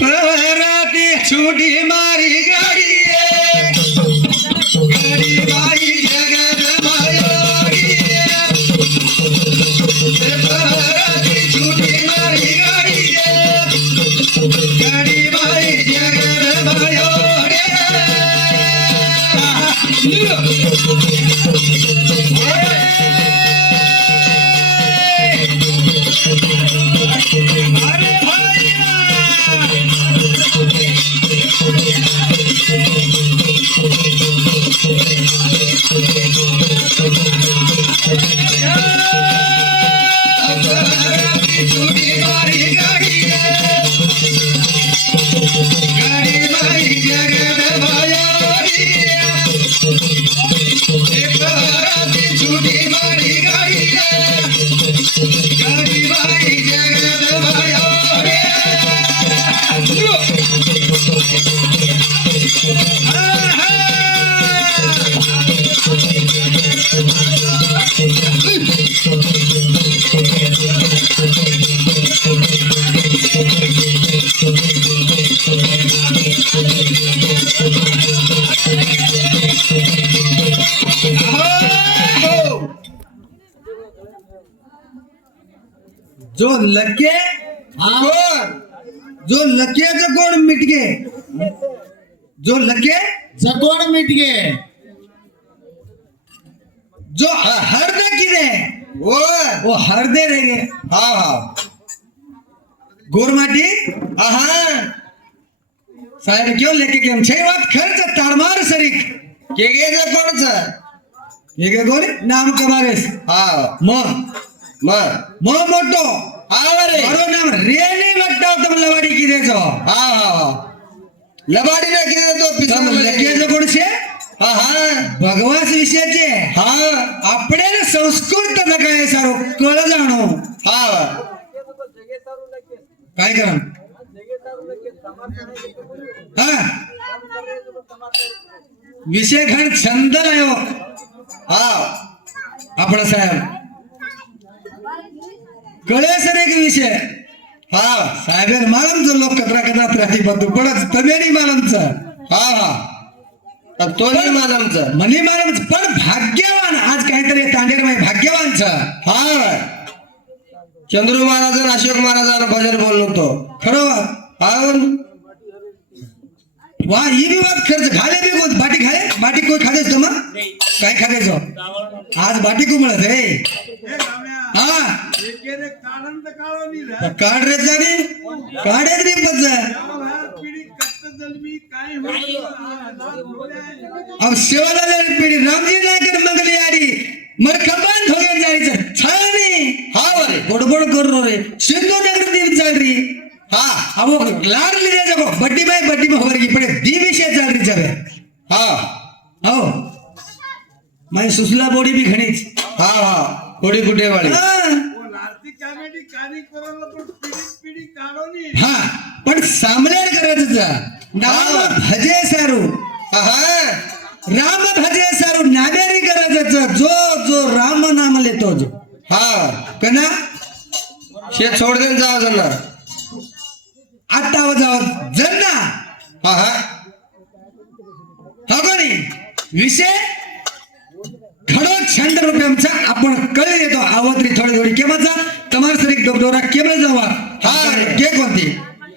पराती छुटी मारी गाडी गाडी बाई जगत मायाडी पराती छुटी मारी गाडी गाडी बाई जगत मायाडी अरे भाई छुटी मारी गाडी गाडी बाई जगत मायाडी छुटी मारी गाडी गाडी बाई जगत मायाडी जो लके जो लकेचं कोण मिटके जो लके जगोड मिटगे जो हरदे किदे वो हरदे रेगे हा हा गोरमाटी साहेब क्यों लेके केम छे वात खर्च तारमार सरीक के गे कोणच ये के गोरी नाम कमारेस हा म मोटो आवरे मारो नाम रेली वट्टाव तम लवाडी किदे जो हा हा लबाडी ना किदे तो तम लकेचं कोण छे हा हा भगवास विषयाचे हा आपल्याला संस्कृत काय सारो कळ जाणो हा काय करा हा विषय घण छंद नाही हो हा आपला साहेब कळे सर एक विषय हा साहेब मालमचं लोक कचरा कचरा त्राती बद्दू पडत तबेनी मालमचं हा हा तोनी मालमचं मनी मालमचं पण भाग्यवान आज काहीतरी तांडेर माय भाग्यवानचं हा चंद्रू महाराज आणि अशोक महाराजांना भजन बोललो होतो खरं हा वा ही बी बात खर्च घाले बी कोण बाटी खाले बाटी कोण खातेस तो मग काय खातेस आज बाटी को मिळत रे हा काढ रे जाणे काढेच रे पद अब सेवाला पिढी रामजी नायकर मंगली आडी मरखबान धोगे जायचं छाणी हा बरे गोडगोड करू रे सिंधू नगर दिन चाल री हा अब लाड लिजे जगो बड्डी में होवर की पड़े दी विषय चाल रही जबे हा हो मैं सुसला बोडी भी घणीच हा हा थोडी कुठे वाली हा पण सामलेड करायचं नाम भजे सारू हा राम भजे सारू नामेरी करायचं जो जो राम नाम लेतो जो हा कना शेत सोड देन जाव जण आता जाव जन्ना हा हा हा कोणी विषय खडो छंद रुपयांचा आपण कळी देतो आवत्री थोडी थोडी केव्हाचा तमार सरीक डोकडोरा केवळ जावा हा के कोणती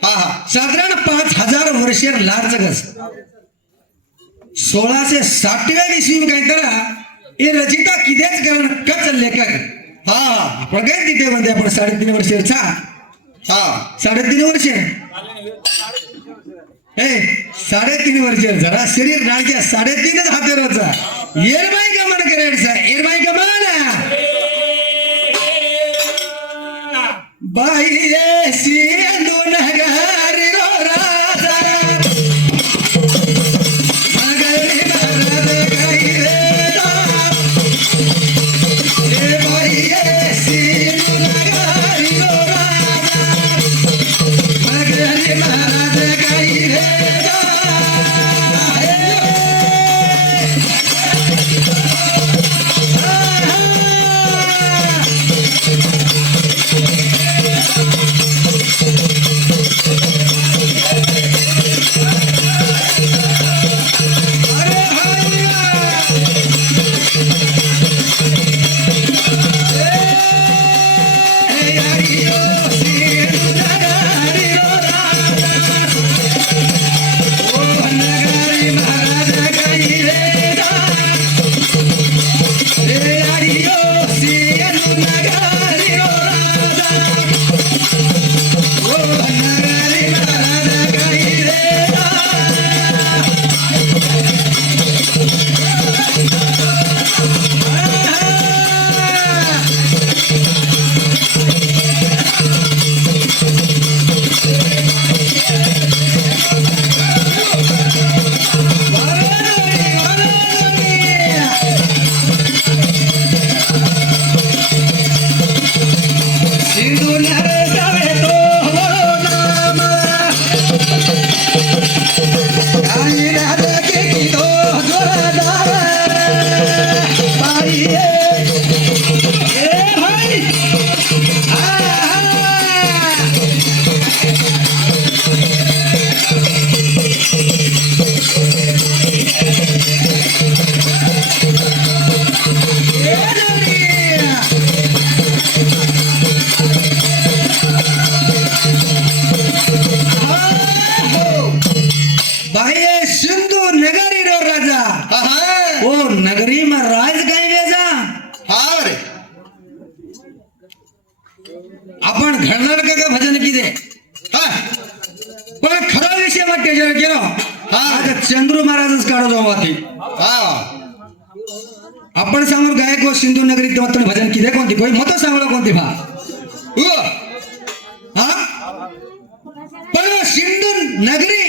हा हा साधारण 5000 वर्षेर लार्ज गस 1660व्या ईस्वी काय करा हे रचिता किदेच कारण कच लेखक हा आपण काय तिथे म्हणते आपण 3.5 वर्षेचा हा 3.5 वर्ष ए 3.5 वर्ष जरा शरीर नाळक्या 3.5च हातेरचा येरबाई गमन करायचा येरबाई गमन बाई सिंधू नगर रो राजा नगरी महाराज गई रे ए बाई सिंधू नगर रो राजा नगरी महाराज गई रे बाह्य सिंधू नगरी रो राजा ओ नगरी में राज काही वेजा आपण घडणार का भजन किदे पण खरा विषय वाटते जर गेलो आता चंद्रू महाराजच काढो जाऊ आधी आपण सांगू गायक व सिंधू नगरी तेव्हा तुम्ही भजन किदे कोणती कोई मत सांगलो कोणती भा पण सिंधू नगरी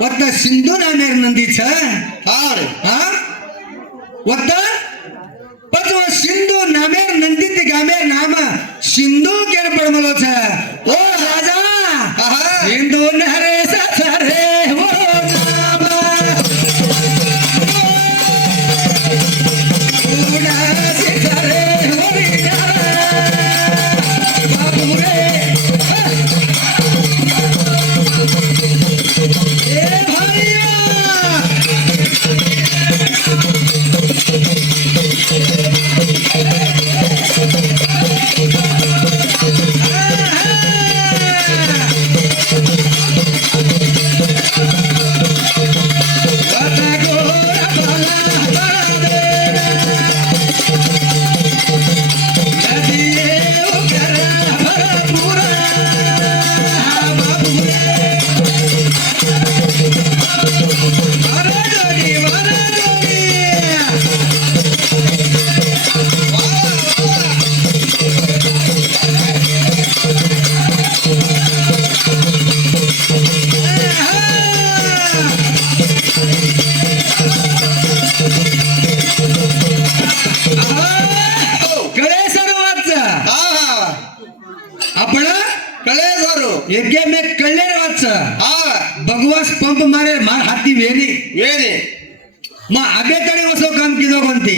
वत्त सिंधू नामेर नंदीच वत्त पच सिंधू नामेर नंदीत गामेर नाम सिंधू केर पडमलोच ओ राजा सिंधू नरे सरे वो नाम उडा सिरे वो बिना बाबू रे ए भैया आपण यज्ञ में कळले वाच भगवास पंप मारे मार हाती वेणी मग आगे तरी असो काम किदो कोणती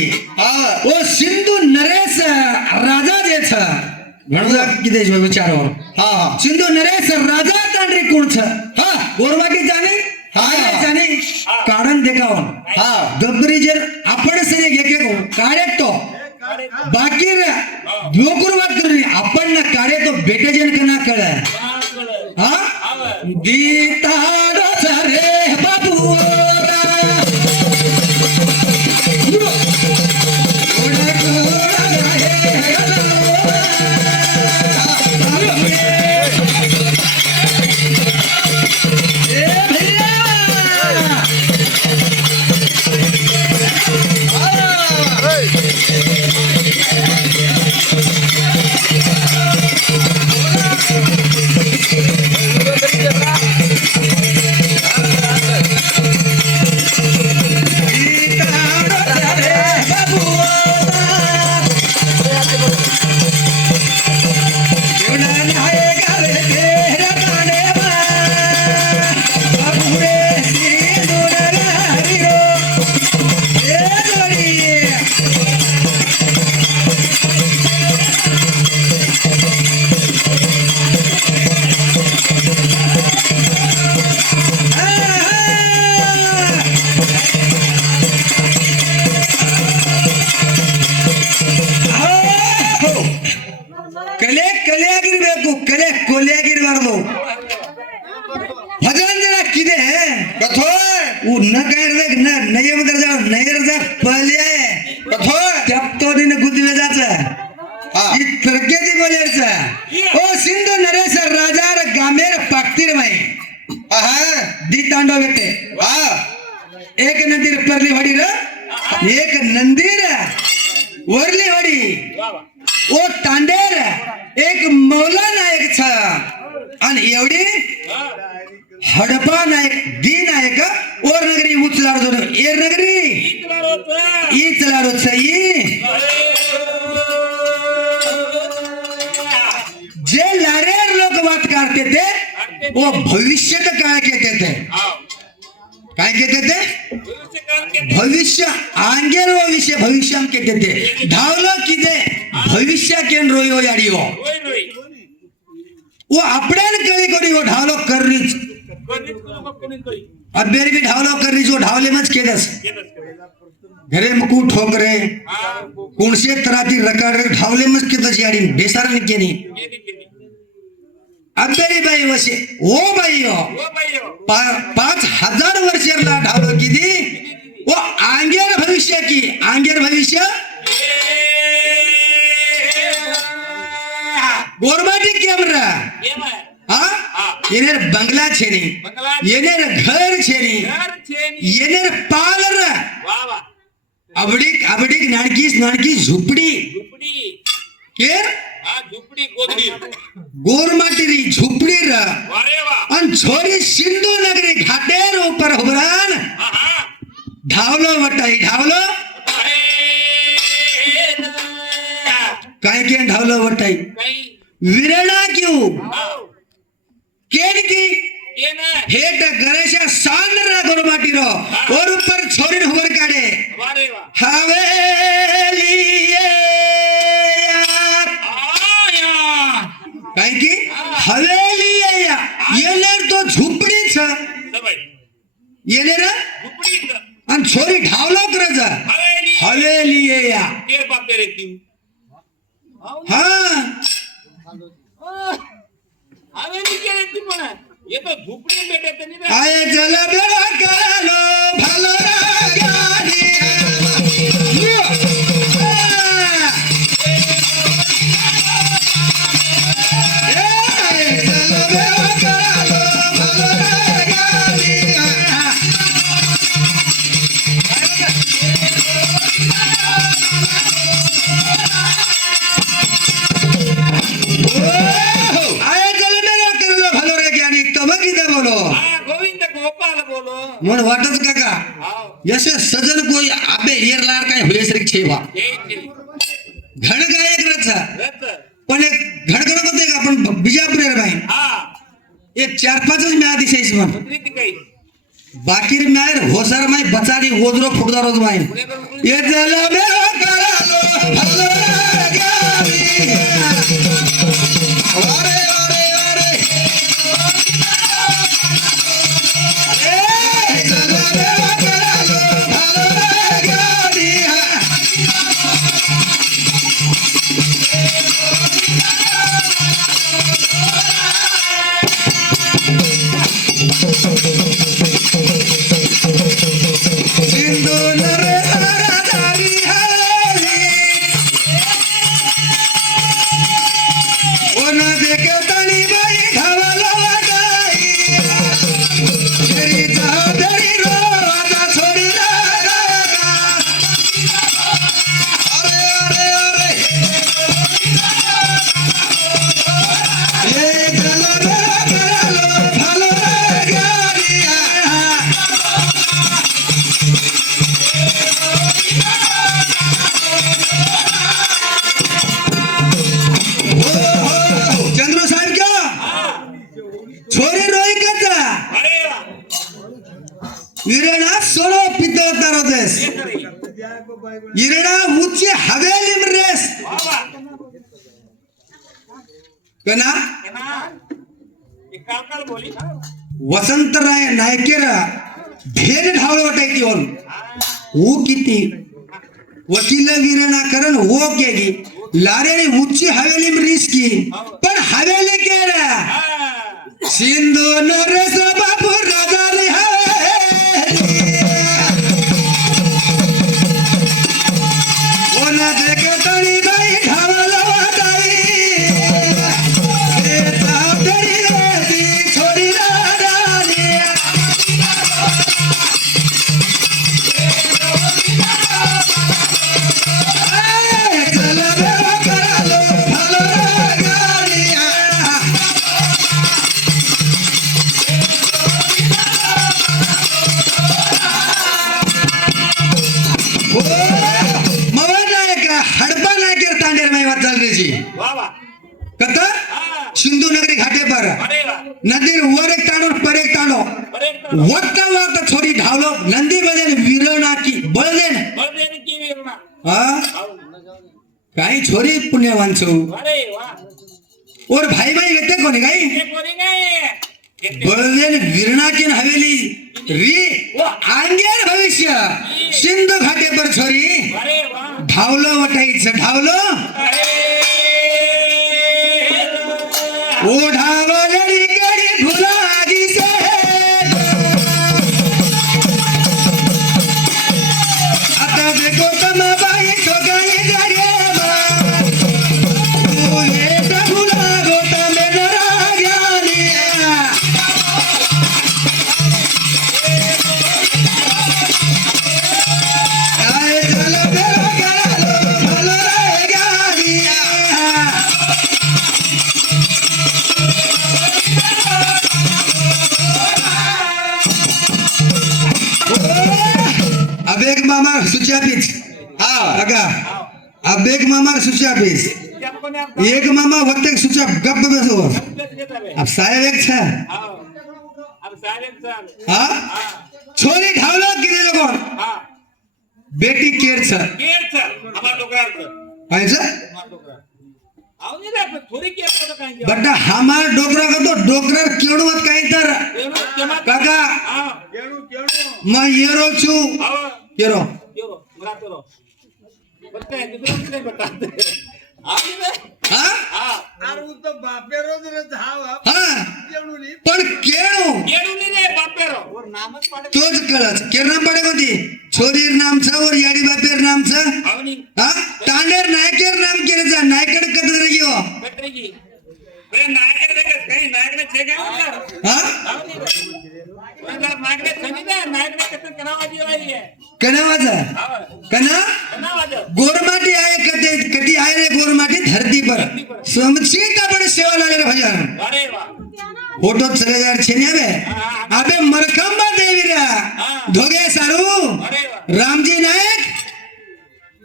ओ सिंधू नरेश राजा जेछ घणजा किदे जो विचारो सिंधू नरेश राजा तांडरी कोण छ गोरवा की जाने जाने कारण देखावन गब्बरी जर आपण सजे घेके काढे तो बाकी लोकुर बात करू आपण ना काढे तो बेटे जन कना कळ गीता रे बाबू Hey! ಕಲೆ ಕಲೆಯಾಗಿರ್ಬೇಕು, ಕಲೆ ಕೊಲೆಯಾಗಿರ್ಬಾರ್ದು. ಭಜನ್ ಕಿದೆ कथो न काय न नयमदर जा नयरजा पले कथो त्यापतो दिन गुदवे जाचा हा. ही तरकेती बोलायचा ओ सिंधू नरेश राजार गामेर पाक्तीर माई आहा दी तांडव येते हा एक नंदीर परली वाडी र एक नंदीर वरली वाडी ओ तांडेर एक मौला नायक छ आणि एवढी हडपा नायक दी नायक ओर नगरी उचलार जोर एर नगरी ई चलारो सही जे लारेर लोक बात करते थे वो भविष्य का काय कहते थे काय कहते थे भविष्य आंगेर वो विषय भविष्य हम कहते थे धावलो किदे भविष्य केन रोयो याडियो वो आपल्यान कळी कोणी वो धावलो कररीच अभ्यारी भी ढावलो कर जो ढावले मच केदस घरे मकू ठोकरे कोणसे तराती रकाड ढावले मच केदस याडी बेसारन केनी अभ्यारी बाई वसे ओ बाई हो 5000 वर्षाला ढावलो किदी वो आंगेर भविष्य की आंगेर भविष्य गोरबाटी कैमरा हाँ येनेर बंगला छेनी येनेर घर छेनी येनेर पालर अबडीक अबडीक नाडकी झुपडी केर गोरमाटीरी झुपडी र अन छोरी सिंधू नगरी घाटेर ऊपर हुबरान धावलो वटाई धावलो काय के धावलो वटाई विरणा क्यों केन की हेट गणेशा सांद्रा गोरमाटीरो और ऊपर छोरी हुबर काढे हवेली काय की हवेली येनेर तो झुपडी छ येनेर आणि छोरी ढावलो करज हवेली या हा आये चला बेड़ा करालो भालो रागानी आये चला बेड़ा करालो भालो रागानी मन वाटत काका यसे सजन कोई आपे येर लार काय हुलेसरी छेवा घण गायक रचा पण एक घणगण होते का आपण बिजापुरेर बाई एक 4-5 म्या दिसेस मन बाकीर म्यार होसर माय बचाडी ओदरो फुटदार होत माय ये जला बे करालो भलो गावी अरे अरे अरे सिंधू नरेश राजारी हवेली ओ न देखे तणी बाई धावलो वाटाई तेरी चादरी रो राजा छोरी रागा अरे अरे अरे ये चलो करालो भालो गाड़िया चंद्र साहेब क्या छोरी रोई कचा इरणा सोलो पितो तारोदेस इरणा उच्चे हवेली मरेस कना वसंतराय नायकेर भेद ढावळ वाटायची ओन वो किती वकील विरणा करण वो केगी लारेने ऊंची हवेली में रिस्की पण हवेली केला सिंधू नरस बापू राजा रे ओना देखे तणी बाई ढावला वाटाई ए तावडी रे छोरी राणी चला रे करालो भालो गाडिया हड़पा नायकेर तांडेर में बात चल रही थी कथा सिंधु नगरी घाटे पर नदी वर एक तांडो पर एक तांडो वक्ता वक्त छोरी ढावलो नंदी बजन वीरणा की बळदेन हाँ काही छोरी पुण्यवान छो और भाई भाई येते कोणी काही बळदेन वीरणा की हवेली री वो आंगेर भविष्य सिंधु घाटे पर छोरी ढावलो वटायचं ढावलो ओ ढावलेली गडी फुलागी से आता देखो तमाबाई ठोकाई जागे तू ये फुला गोता में नरा ज्ञानिया आए चलो बेरो करालो भलो रे गाडिया अबेग मामा सुचापीच अगा अबेग मामा सुचापीच एक मामा वक्त सुचाप गप बसो अब साहेब एक छा हाँ छोरी ढावलो किती लोगों बेटी केर छ पाहिजे बड्डा हमार डोकरा का तो डोकरर केणवत काही तर काका मैं येरो छु येरो हाँ पण केणू तोच कळच केर नाम पडे कोणती छोरीर नाम छ और याडी बापेर नाम छ हाँ तांडेर नायकेर नाम केरे जा नायकड कदर रहियो हाँ कनावाचा कना गोरमाटी आए कते कती आए रे गोरमाटी धरती पर समचीत आपण सेवा लागले भजन फोटो चले जार छेने अबे मरकंबा देवीरा धोगे सारू रामजी नायक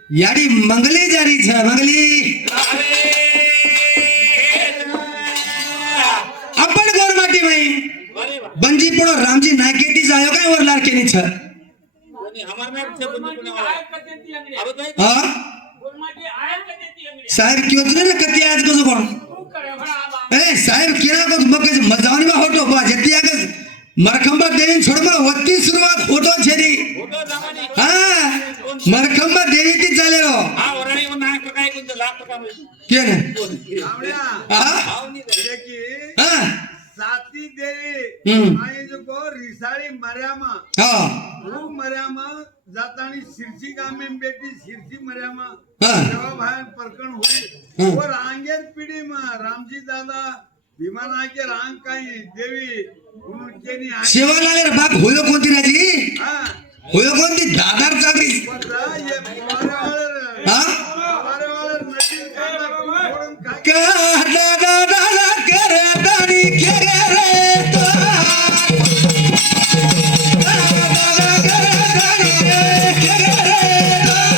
याडी मंगली जारी छ मंगली आपण गोरमाटी में बंजी पड़ो रामजी नायकेटी जायो काय वर लारकेनी छ हाँ साहेब क्यों रे कती आज कसो कोण ए साहेब केना को मके मजावनी में होटो बा जती आगे मरखंबा देवी छोड़ में वत्ती शुरुआत होटो छेदी हाँ मरखंबा देवी ती चाले रो केने हाँ हाँ साती देवी आई जो को रिसाळी मर्यामा हाँ वो मर्यामा जातानी सिरसी गामे बेटी सिरसी मर्यामा हाँ जेव्हा बाहेर परकण होई और आंगेर पिढी मा रामजी दादा विमाना के रांग काही देवी म्हणून केनी शिवलालेर बाप होयो कोणती राजी हां होयो कोणती दादार चाकरी पता ये पारेवाळर हाँ पारेवाळर नदी काढा कोण काय का दादा दादा करे दानी के रे तो दादा करे दानी के रे तो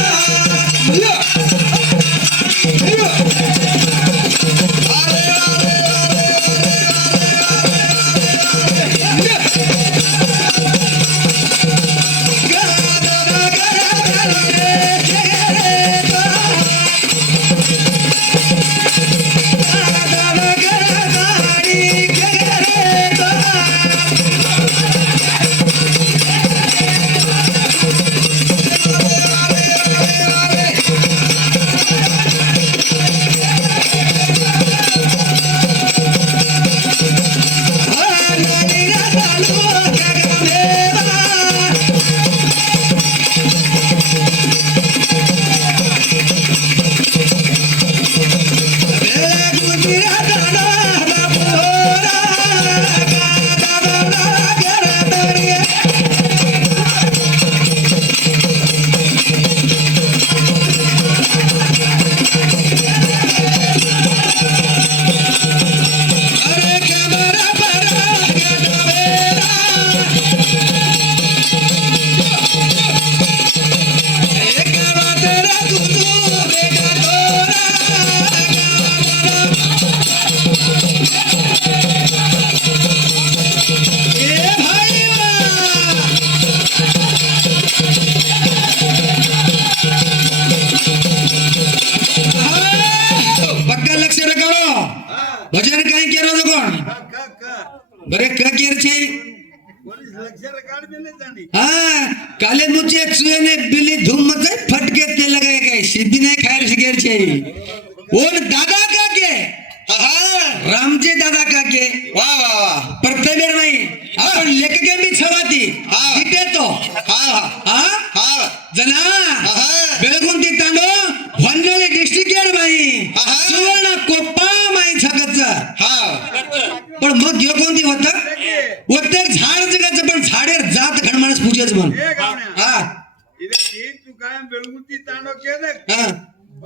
दादा बरे क केरचे पोलीस लक्षर काढ दिले त्यांनी हा काले मुझे चुने बिल्ली धूम मचे फटके ते लगाए गए सिद्धि ने खैर शिकेर छे और दादा का के रामचे दादा का के वा वा वा प्रत्येक नाही आपण लेखके मी छवाती इथे तो हा जना बेळगुंटी तांडो ಹೊನ್ನಳ್ಳಿ डिस्ट्रिक्ट येर बाई सुवर्ण कोप्पा माई छगच पण मग ह्यो कोणती होत प्रत्येक झाड जगाचं पण झाडेर जात घडमाणस पूजेच म्हण हे गावण्या हा ಇದಕ್ಕೆ तू काय ಬೆಳಗುತ್ತಿ ತಾಂಡೋ ಕೇದೆ हा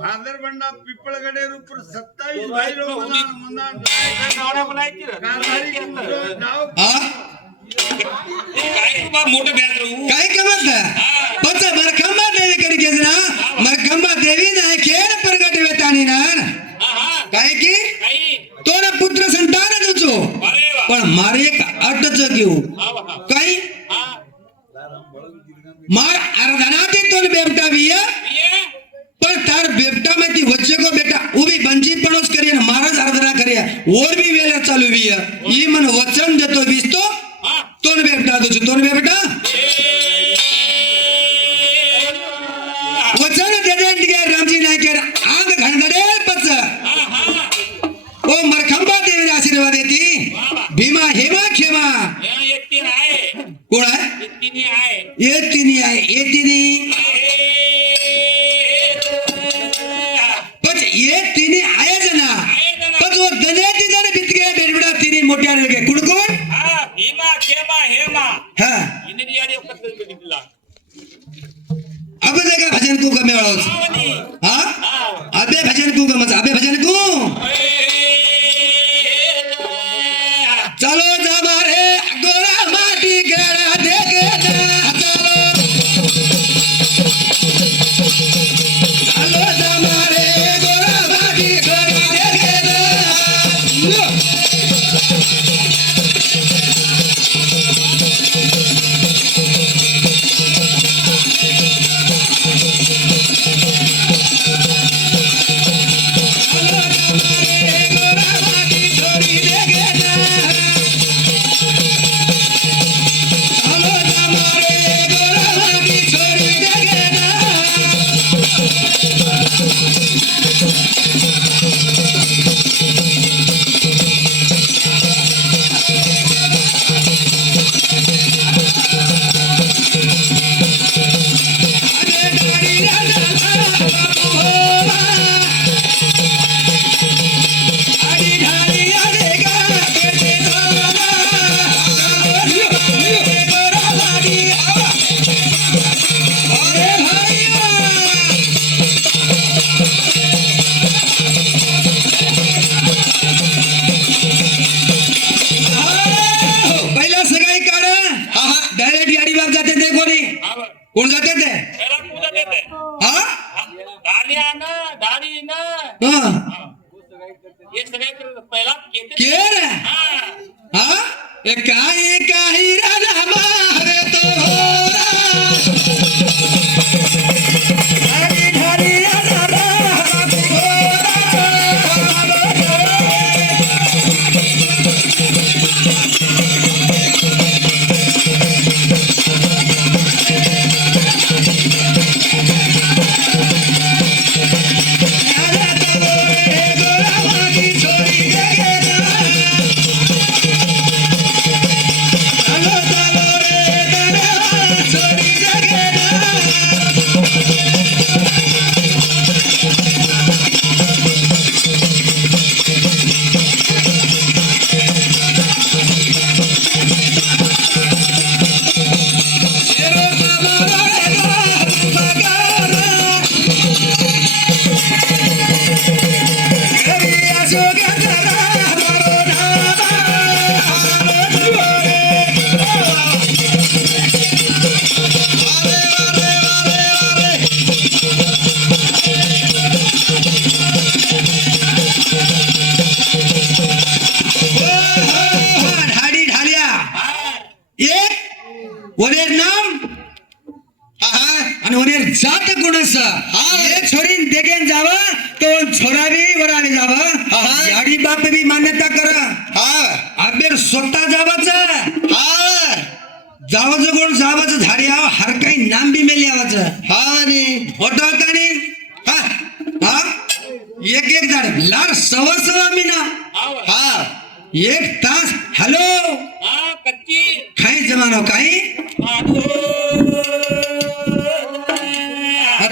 भादर बंडा पिपळगडे रूपर 27 भाईलो मंदान नाव हा मोठं बॅच काय कमत पच मरखंबा देवी करी केस ना मरखंबा देवी नाही खेळ प्रगट वेतानी ना काय की तो ना पुत्र संतान तुझो पण मारे एक अटच घेऊ काय मार अर्धनाती तोन बेबटा विया पण तार बेबटा मध्ये वच्चे को बेटा उभी बंजी पणोस करी महाराज अर्धना करिया और भी वेला चालू विया ई मन वचन देतो विस्तो तोन बेबटा तुझो तोन बेबटा वचन देते दिगे रामजी नायकर आग घणगडे पच ओ मरखंबा देवी आशीर्वाद देती भीमा हेमा खेमा कोण आहे ये तिनी आहे ये तिनी पच ये तिनी आहे जना पच वो दने तिने बितगे बेडबडा तिनी मोठ्या रे कुडकोण हा अब देखा भजन को कमे वाळोच हा अबे भजन को कमच अबे भजन को चलो जा मारे गोरा माटी गड़ा देखे ना चलो जा मारे गोरा माटी गड़ा देखे ना पहिला सगळी काढ डायरेक्ट याडी बाप जाते ते कोणी कोण जाते ते हा हा के रे हा ए काही काही राजा मारे तो धारी धारी राजा वनेर नाम आणि वनेर जात गुणस एक छोरीन देगेन जावा तो छोरा बी वराने जावा याडी बाप बी मान्यता करा अबे स्वतः जावाचं हा जावाचं कोण जावाचं झाड यावं हर काही नांबी मेल यावाचं हा आणि होत आणि हा हा एक एक झाड लार सवा मिना हा एक तास हॅलो काही जमानो काही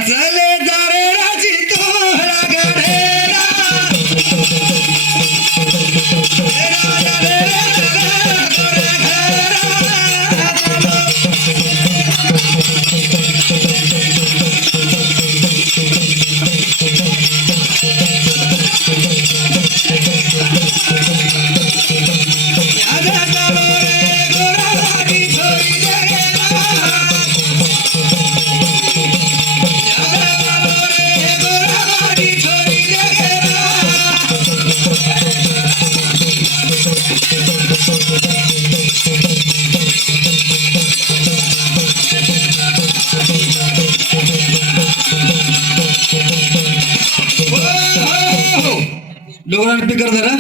चले जारे राजी तोहरा गडेरा लोकांना स्पीकर जरा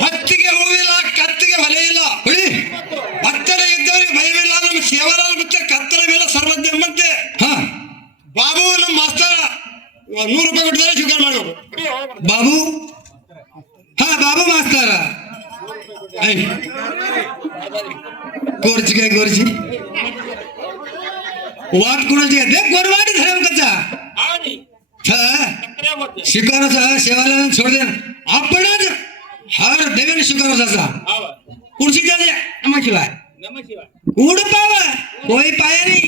ಹತ್ತಿಗೆ ಹೂವಿಲ್ಲ ಕತ್ತಿಗೆ ಬಲೆ ಇಲ್ಲ ಹೊಡಿ ಹತ್ತಿರ ಇದ್ದವರಿಗೆ ಭಯವಿಲ್ಲ ನಮ್ಮ ಸೇವಲಾಲ್ ಮತ್ತೆ ಕತ್ತಲ ಮೇಲೆ ಸರ್ವಜ್ಞ ಮತ್ತೆ ಹಾ ಬಾಬು ನಮ್ಮ ಮಾಸ್ತರ 100 ರೂಪಾಯಿ ಕೊಟ್ಟಿದ್ದಾರೆ ಸ್ವೀಕಾರ ಮಾಡಬೇಕು बाबू हा बाबू मास्तर ऐ, गोरची काय गोरची वाट कोणाची आहे ते गोरवाडी धरम कचा शिकाराचा शेवाला सोड दे आपणच हर देवेन शिकाराचा कुर्सी द्या दे नमशिवाय उड पाव कोई पाया नाही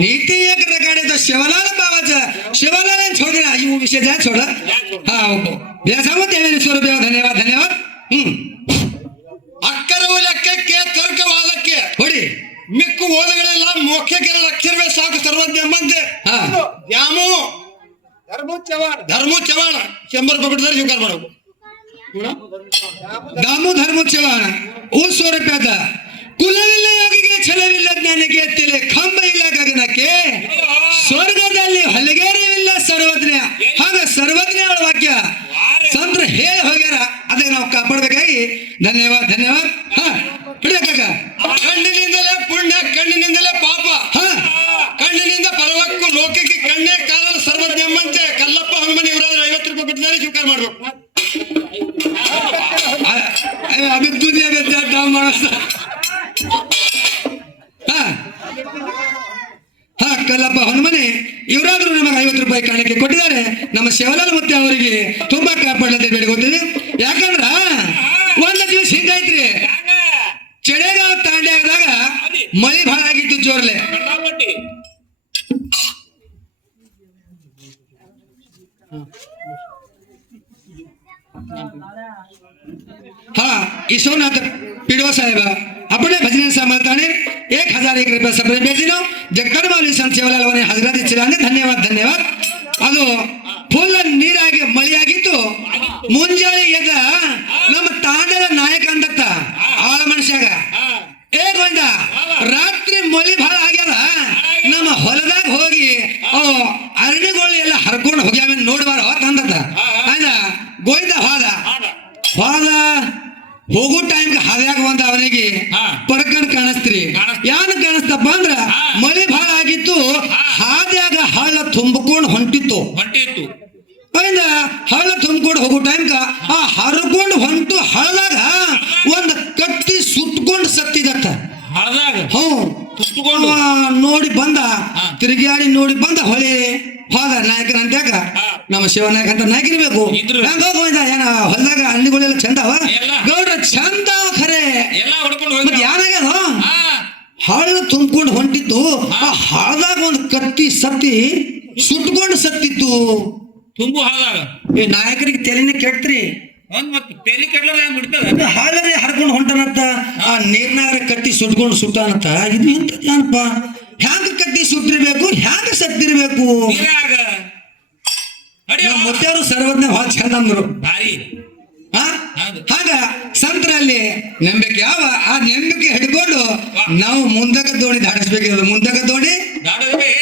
नीती एक रगाडे तो शेवालाल पावाचं शेवालाल छोड दे आई विषय जा छोड हा या सांगू देवेन स्वरूप धन्यवाद धन्यवाद ಅಕ್ಕರ ಲೆಕ್ಕಕ್ಕೆ ತರ್ಕವಾದಕ್ಕೆ ಹೊಡಿ ಮಿಕ್ಕು ಓದಗಳೆಲ್ಲ ಮೋಕ್ಷಕ್ಕೆ ಅಕ್ಷರವೇ ಸಾಕು ಸರ್ವಜ್ಞ ಎಂಬಂತೆ ಹಾ ದ್ಯಾಮು ಧರ್ಮ ಚವಾಣ 100 ರೂಪಾಯಿ ಕೊಟ್ಟಿದ್ದಾರೆ ಸ್ವೀಕಾರ ಮಾಡಬೇಕು दामू धर्म चव्हाण ऊस स्वरूपात ಕುಲವಿಲ್ಲ ಯೋಗಿಗೆ ಛಲವಿಲ್ಲ ಜ್ಞಾನಿಗೆ ಎತ್ತಿಲೆ ಕಂಬ ಇಲ್ಲ ಗಗನಕ್ಕೆ ಸ್ವರ್ಗದಲ್ಲಿ ಹಲಗೇರಿವಿಲ್ಲ ಸರ್ವಜ್ಞ ಹಾಗ ಸರ್ವಜ್ಞ ವಾಕ್ಯ ಸಂತ್ರ ಹೇಳಿ ಹೋಗ್ಯಾರ ಅದಕ್ಕೆ ನಾವು ಕಾಪಾಡಬೇಕಾಗಿ ಧನ್ಯವಾದ ಧನ್ಯವಾದ ಹಾ ಹಿಡಿಯಕ್ಕ ಕಣ್ಣಿನಿಂದಲೇ ಪುಣ್ಯ ಕಣ್ಣಿನಿಂದಲೇ ಪಾಪ ಹಾ ಕಣ್ಣಿನಿಂದ ಪರವಕ್ಕೂ ಲೋಕಕ್ಕೆ ಕಣ್ಣೇ ಕಾಲದ ಸರ್ವಜ್ಞ ಎಂಬಂತೆ ಕಲ್ಲಪ್ಪ ಹನುಮನಿ ಇವರಾದ್ರೆ 50 ರೂಪಾಯಿ ಕೊಟ್ಟಿದ್ದಾರೆ ಸ್ವೀಕಾರ ಮಾಡಬೇಕು अभी दुनिया में डाउन माणूस हा ಹಾ ಕಲ್ಲಪ್ಪ ಹನುಮನೆ ಇವರಾದ್ರೂ ನಮಗೆ 50 ರೂಪಾಯಿ ಕಾಣಿಕೆ ಕೊಟ್ಟಿದ್ದಾರೆ ನಮ್ಮ ಶಿವಲಾಲ್ ಮತ್ತೆ ಅವರಿಗೆ ತುಂಬಾ ಕಾಪಾಡಲಂತ ಬೇಡಿಕೊಳ್ತೀವಿ ಯಾಕಂದ್ರ ಒಂದ್ ದಿವಸ ಹಿಂಗಾಯ್ತ್ರಿ ಚಳಿಗಾಲ ತಾಂಡೆ ಆದಾಗ ಮಳಿ ಭಾಳ ಆಗಿತ್ತು ಜೋರ್ಲೆ हा ईश्वरनाथ पिडवा साहेब अपने भजन समर्थाने 1001 रुपये सप्रे भेजिनो जगदर माऊली संत सेवालाल हजरत इच्छिराने धन्यवाद धन्यवाद ಅದು ಫುಲ್ ನೀರಾಗಿ ಮಳೆಯಾಗಿತ್ತು ಮುಂಜಾನೆ ಎದ್ದ ನಮ್ಮ ತಾಂಡದ ನಾಯಕ ಅಂದತ್ತ ಆಳ ಮನುಷ್ಯಾಗ ಏ ಗೋವಿಂದ ರಾತ್ರಿ ಮಳಿ ಭಾಳ ಆಗ್ಯದ ನಮ್ಮ ಹೊಲದಾಗ ಹೋಗಿ ಅರಣಿಗಳು ಎಲ್ಲ ಹರ್ಕೊಂಡು ಹೋಗ್ಯಾವ ನೋಡ್ಬಾರ ಅಂದತ್ತ ಅಂದ ಗೋವಿಂದ ಹೋದ ಹೋಗೋ ಟೈಮ್ ಹಾದ್ಯಾಗ ಬಂದ ಅವನಿಗೆ ಪರ್ಕಣ್ ಕಾಣಿಸ್ತ್ರಿ ಯಾನ್ ಕಾಣಿಸ್ತಪ್ಪ ಅಂದ್ರ ಮಳಿ ಭಾಳ ಆಗಿತ್ತು ಹಾದ್ಯಾಗ ಹಳ್ಳ ತುಂಬಿಕೊಂಡು ಹೊಂಟಿತ್ತು ಅಲ್ಲಿಂದ ಹಳ್ಳ ತುಂಬಿಕೊಂಡು ಹೋಗೋ ಟೈಮ್ಗ ಆ ಹರ್ಕೊಂಡು ಹೊಂಟು ಹಳ್ಳದಾಗ ಒಂದ್ ಕಟ್ಟಿ ಸುಟ್ಕೊಂಡು ಸತ್ತಿದತ್ತ ನೋಡಿ ಬಂದ ತಿರುಗಿಯಾಡಿ ನೋಡಿ ಬಂದ ಹೊಳಿ ಹೋದ ನಾಯಕರ ಅಂತ್ಯಾಕ ನಮ್ಮ ಶಿವನಾಯಕ ಅಂತ ನಾಯಕರಿರ್ಬೇಕು ಹೆಂಗ ಹೋಗಿದ ಏನ ಹೊಲದಾಗ ಹಳ್ಳಿಗಳೆಲ್ಲ ಚಂದವ ಗೌಡ್ರ ಚಂದ ಖರೆ ಯಾನಾಗ್ಯದ ಹಳ್ಳ ತುಂಬಿಕೊಂಡು ಹೊಂಟಿತ್ತು ಆ ಹಳದಾಗ ಒಂದು ಕತ್ತಿ ಸತ್ತಿ ಸುಟ್ಕೊಂಡು ಸತ್ತಿತ್ತು ತುಂಬು ಹಾಳಾಗ ಈ ನಾಯಕರಿಗೆ ತೆಲಿನ ಕೆಟ್ಟ್ರಿ ಮತ್ತೆ ತೇಲಿ ಕಡ್ಲರ ಬಿಡ್ತದ ಹಾಳರೇ ಹರ್ಕೊಂಡು ಹೊಂಟನಂತ ಆ ನೀರ್ನಾಗ ಕಟ್ಟಿ ಸುಟ್ಕೊಂಡು ಸುಟ್ಟಾನಂತ ಇದು ಎಂತಪ್ಪ ಹ್ಯಾಂಗ ಕಟ್ಟಿ ಸುಟ್ಟಿರ್ಬೇಕು ಹ್ಯಾಂಗ ಸತ್ತಿರ್ಬೇಕು ನೀರಾಗ ಮುತ್ಯಾರು ಸರ್ವಜ್ಞ ಭಾಳ ಚಂದ ಅಂದ್ರು ಭಾರಿ ಹಾಗ ಸಂತರಲ್ಲಿ ನಂಬಿಕೆ ಯಾವ ಆ ನಂಬಿಕೆ ಹಿಡ್ಕೊಂಡು ನಾವು ಮುಂದಕ್ಕೆ ದೋಣಿ ದಾಟಿಸ್ಬೇಕಿರೋದು ಮುಂದಕ್ಕೆ ದೋಣಿ ದಾಡದೆ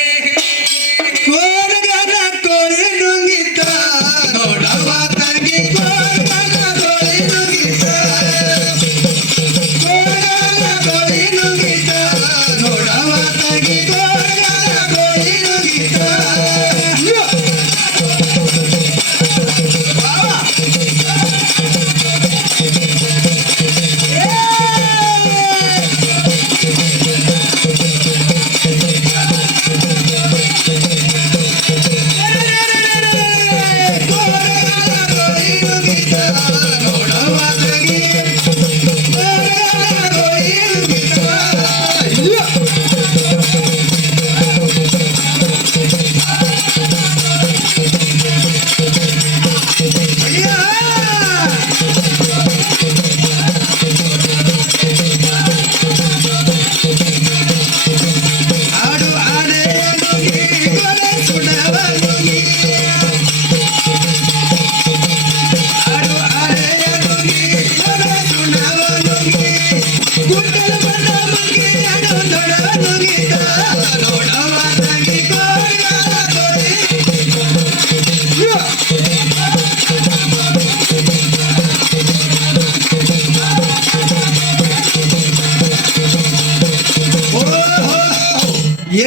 ಕೋರಗದ ಕೋರಿ ನುಂಗಿತ ನೋಡವ ತಂಗಿ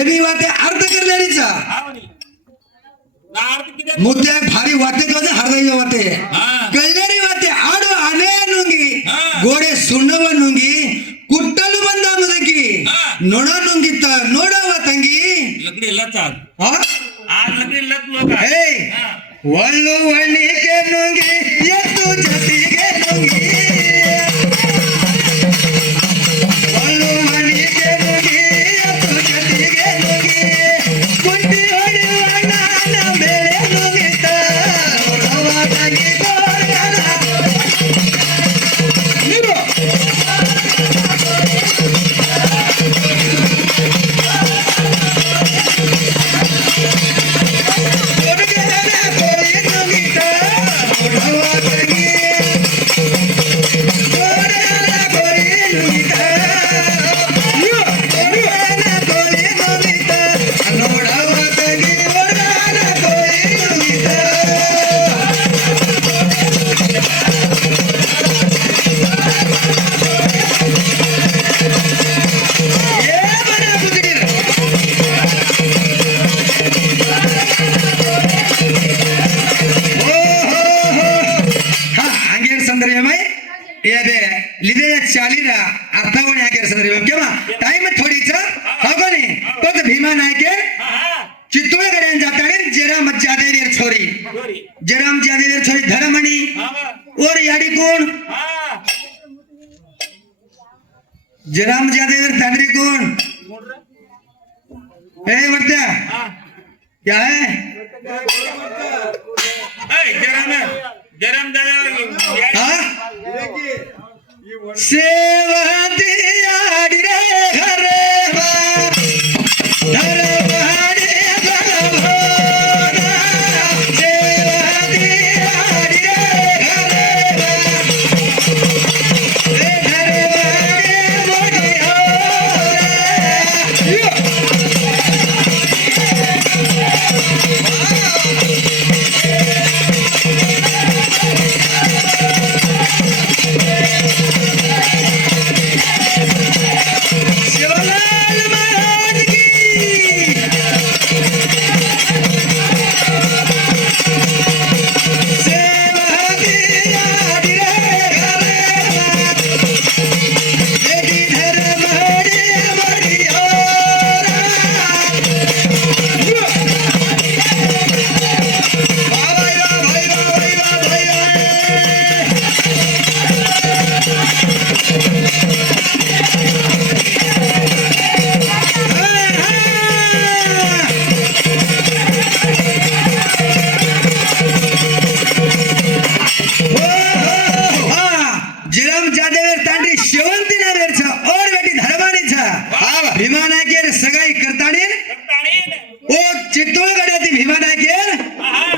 हे बी वाते अर्थ करणारीचा हा म्हणे. ना अर्थ किती? मुद्दे भारी वाते तो हरदय वाते हा. कल्याणी वाते आडो आने नुंगी हा. गोडे सुಣ್ಣव नुंगी कुट्टल बंदा मुदकी हा. नोड नुंगी तर नोडव ತಂಗಿ लकड़ी लत आज हा आज लकड़ी लत लोग हे वल्लू वणी के नुंगी ये तू जती के नुंगी वल्लू वणी के नुंगी ये तू जती के नुंगी कुंडी होडी वाना ना मेरे नुंगी ता नोडवा ತಂಗಿ गोरगना निरो शालीरा अर्थावणी हाकेर संदर्भ केव्हा टाइम थोडीच हागोनी पण भीमा नायके चित्तोळ गड्यान जाताने जराम जादेर छोरी जराम जादेर छोरी धरमणी और याडी कोण जराम जादेर तांडरी कोण ए वरत्या क्या है जरम दादा हाँ देखिए ये वर्ड सेवती आड़ी रे घरे बा धरवाड़ी बभोरा सेवती आड़ी रे घरे बा रे धरवाड़ी मोड़ी होरा शिवलाल महाराज की सेवती आड़ी रे घरे बा देवी धरवाड़ी मोड़ी होरा भाई भाई भाई भाई जिरम जादेवर तांडी शेवंती नावेरचा और बेटी धरवाणीचा भीमा नायकेर सगाई करताणी ओ चित्तोळ गड्याती भीमा नायकेर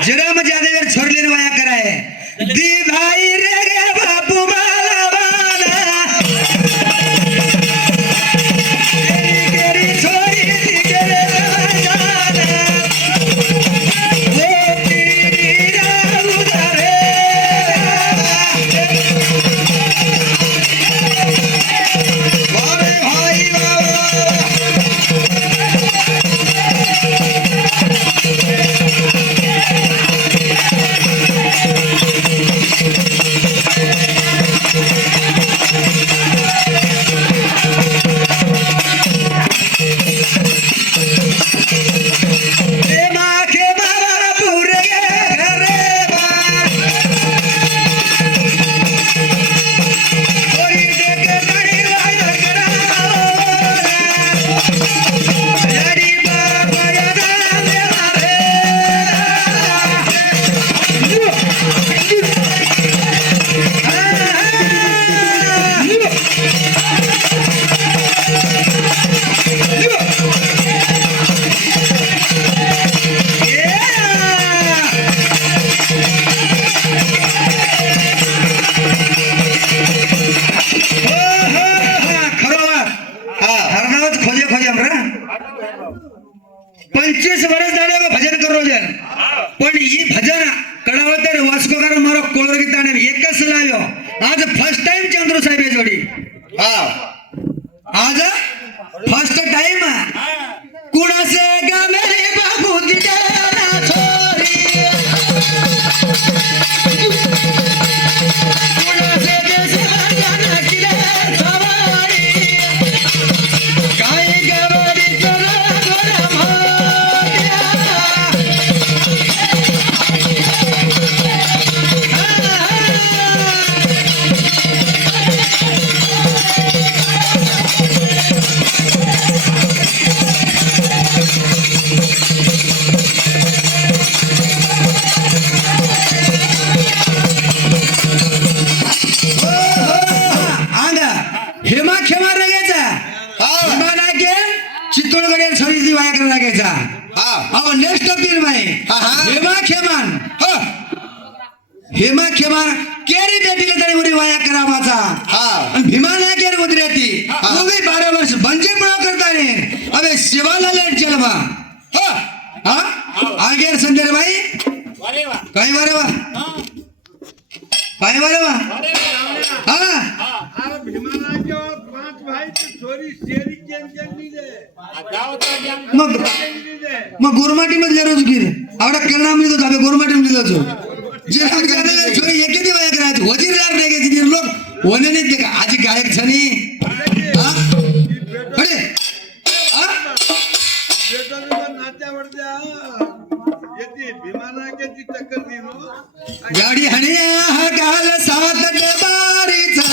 जिरम जादेवर छोरलेर वाया कराय दी भाई रे गे बापू माला वाला तेरी केरी छोरी दी केरे जाना ओ तेरी राउदारे वारे भाई वावा प्रेमा के बाबा पूरे घरे बा थोड़ी देख बड़ी वाया कराओला लड़ी बाबा यादा मेरा रे हरनावच खोजे खोजे हमरा 25 वर्ष झाले भजन करो जन पण ई भजन कडावतर वास्कोकार मारो कोलर गीताने एकच लाव्यो आज फर्स्ट टाइम चंद्र साहेब जोडी आज फर्स्ट टाइम कुणा हेमा खेमा केरी बेटीले तरी उडी वाया करावाचा आणि भीमा ना केर उदरेती वो भी 12 वर्ष बंजे पड़ा करता रे अबे शिवालाल जलवा हा आगे संजय भाई अरे वा काय वारे वा काय वारे वा हा अरे भीमानाच्या 5 भाई की छोरी शेरी केंजनी दे मग गोरमाटी मध्ये रोजगीर आवडा करणा मध्ये जाबे गोरमाटी मध्ये जातो जे हम जाने छोरी एके दी वाया करायची वजीर यार रे गेली लोक वने नाही ते आजी गायक छनी हा अरे हा बेटा नात्या वरच्या येते भीमानाची टक्कर दी नो गाडी हणे हा काल सात बारीचा